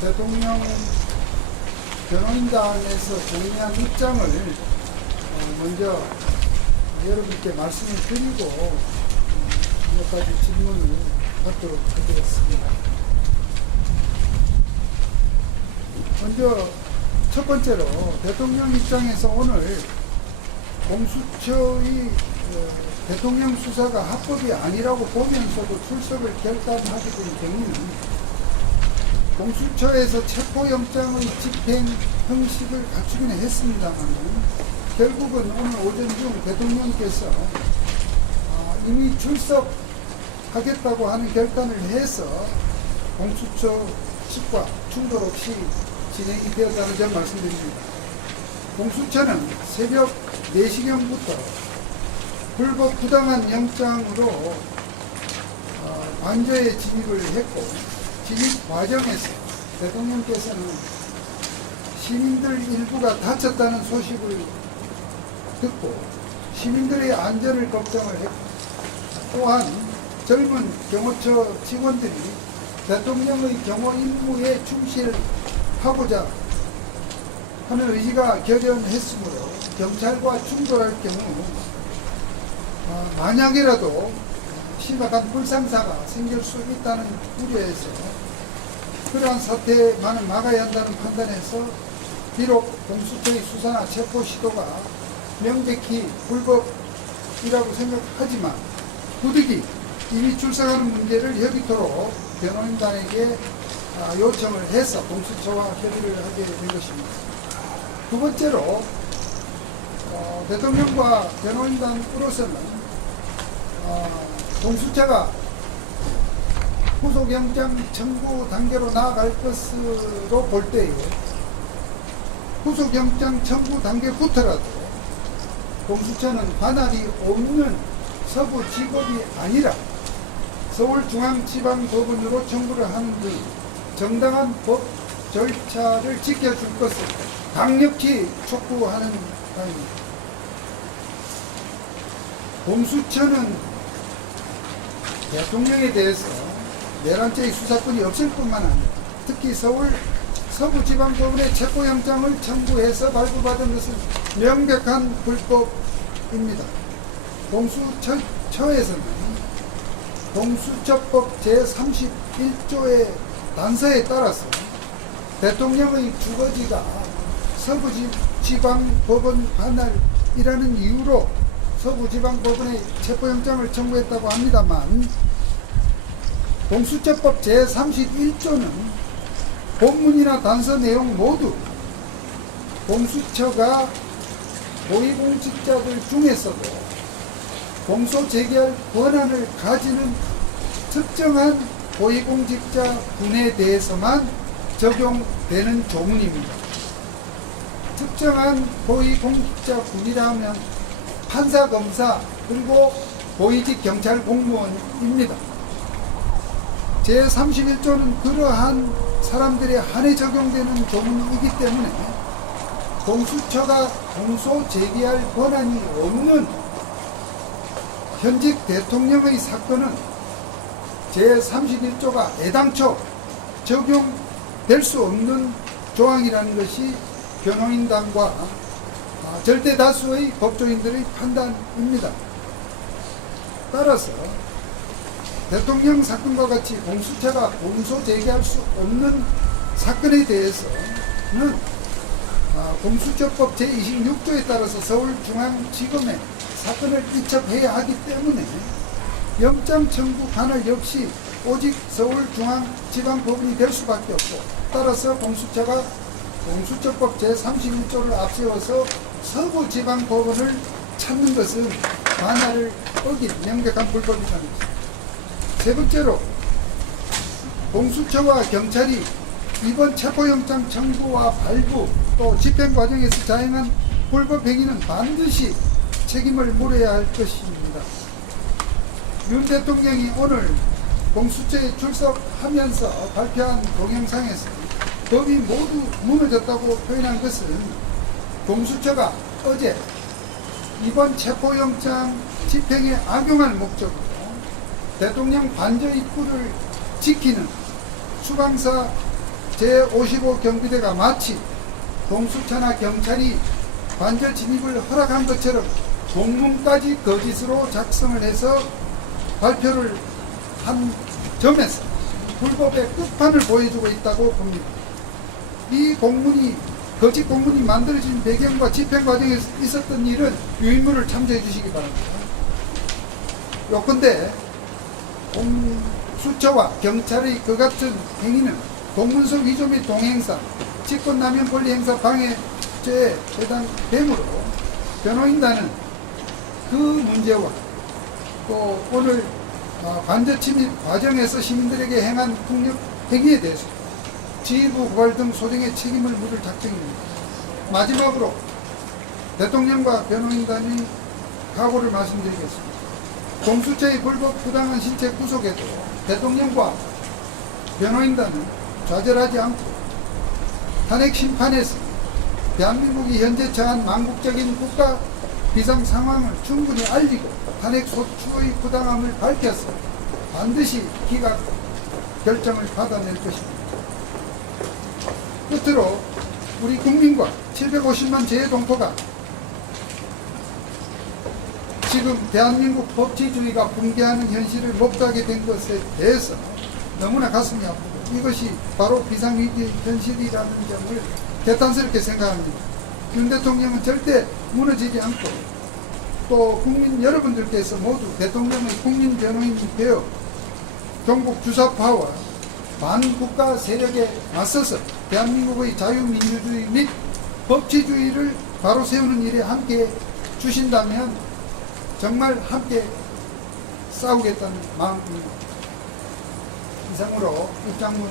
대통령 변호인단에서 정리한 입장을 먼저 여러분께 말씀을 드리고 몇 가지 질문을 받도록 하겠습니다. 먼저 첫 번째로 대통령 입장에서 오늘 공수처의 대통령 수사가 합법이 아니라고 보면서도 출석을 결단하게 된 경위는 공수처에서 체포영장의 집행 형식을 갖추기는 했습니다만 결국은 오늘 오전 중 대통령께서 이미 출석하겠다고 하는 결단을 해서 공수처 측과 충돌 없이 진행이 되었다는 점 말씀드립니다. 공수처는 새벽 4시경부터 불법 부당한 영장으로 관저에 진입을 했고 진입 과정에서 대통령께서는 시민들 일부가 다쳤다는 소식을 듣고 시민들의 안전을 걱정을 했고 또한 젊은 경호처 직원들이 대통령의 경호 임무에 충실하고자 하는 의지가 결연했으므로 경찰과 충돌할 경우 만약이라도 심각한 불상사가 생길 수 있다는 우려에서 그러한 사태만은 막아야 한다는 판단에서 비록 공수처의 수사나 체포 시도가 명백히 불법이라고 생각하지만 부득이 이미 출석하는 문제를 협의토록 변호인단에게 요청을 해서 공수처와 협의를 하게 된 것입니다. 두 번째로 대통령과 변호인단으로서는 공수처가 구속영장 청구 단계로 나아갈 것으로 볼 때에 구속영장 청구 단계부터라도 공수처는 관할이 없는 서부지법이 아니라 서울중앙지방법원으로 청구를 하는 등 정당한 법 절차를 지켜줄 것을 강력히 촉구하는 바입니다. 공수처는 대통령에 대해서 내란죄의 수사권이 없을 뿐만 아니라 특히 서울 서부지방법원의 체포영장을 청구해서 발부받은 것은 명백한 불법입니다. 공수처에서는 공수처법 제31조의 단서에 따라서 대통령의 주거지가 서부지방법원 관할이라는 이유로 서부지방법원에 체포영장을 청구했다고 합니다만 공수처법 제31조는 본문이나 단서 내용 모두 공수처가 고위공직자들 중에서도 공소제기할 권한을 가지는 특정한 고위공직자 군에 대해서만 적용되는 조문입니다. 특정한 고위공직자 군이라 하면 판사, 검사, 그리고 고위직 경찰 공무원입니다. 제31조는 그러한 사람들에 한해 적용되는 조문이기 때문에 공수처가 공소 제기할 권한이 없는 현직 대통령의 사건은 제31조가 애당초 적용될 수 없는 조항이라는 것이 변호인단과 절대 다수의 법조인들의 판단입니다. 따라서 대통령 사건과 같이 공수처가 공소 제기할 수 없는 사건에 대해서는 공수처법 제26조에 따라서 서울중앙지검에 사건을 이첩해야 하기 때문에 영장 청구 관할 역시 오직 서울중앙지방법원이 될 수밖에 없고 따라서 공수처가 공수처법 제31조를 앞세워서 서부지방법원을 찾는 것은 관할을 어긴 명백한 불법이라는 것입니다. 세 번째로 공수처와 경찰이 이번 체포영장 청구와 발부 또 집행 과정에서 자행한 불법 행위는 반드시 책임을 물어야 할 것입니다. 윤 대통령이 오늘 공수처에 출석하면서 발표한 동영상에서 법이 모두 무너졌다고 표현한 것은 공수처가 어제 이번 체포영장 집행에 악용할 목적으로 대통령 관저 입구를 지키는 수방사 제55 경비대가 마치 공수처나 경찰이 관저 진입을 허락한 것처럼 공문까지 거짓으로 작성을 해서 발표를 한 점에서 불법의 끝판을 보여주고 있다고 봅니다. 이 공문이 거짓 공문이 만들어진 배경과 집행 과정에 있었던 일은 유인물을 참조해 주시기 바랍니다. 요컨대 공수처와 경찰의 그 같은 행위는 공문서 위조 및 동행사, 직권남용 권리행사 방해죄에 해당되므로 변호인단은 그 문제와 또 오늘 관저 침입 과정에서 시민들에게 행한 폭력 행위에 대해서 지휘부 고발 등 소정의 책임을 물을 작정입니다. 마지막으로 대통령과 변호인단의 각오를 말씀드리겠습니다. 공수처의 불법 부당한 신체 구속에도 대통령과 변호인단은 좌절하지 않고 탄핵 심판에서 대한민국이 현재 처한 망국적인 국가 비상 상황을 충분히 알리고 탄핵 소추의 부당함을 밝혀서 반드시 기각 결정을 받아낼 것입니다. 끝으로 우리 국민과 750만 재외동포가 지금 대한민국 법치주의가 붕괴하는 현실을 목도하게 된 것에 대해서 너무나 가슴이 아프고 이것이 바로 비상위기의 현실이라는 점을 개탄스럽게 생각합니다. 윤 대통령은 절대 무너지지 않고 또 국민 여러분들께서 모두 대통령의 국민 변호인이 되어 종북 주사파와 반국가 세력에 맞서서 대한민국의 자유민주주의 및 법치주의를 바로 세우는 일에 함께 주신다면 정말 함께 싸우겠다는 마음입니다. 이상으로 입장문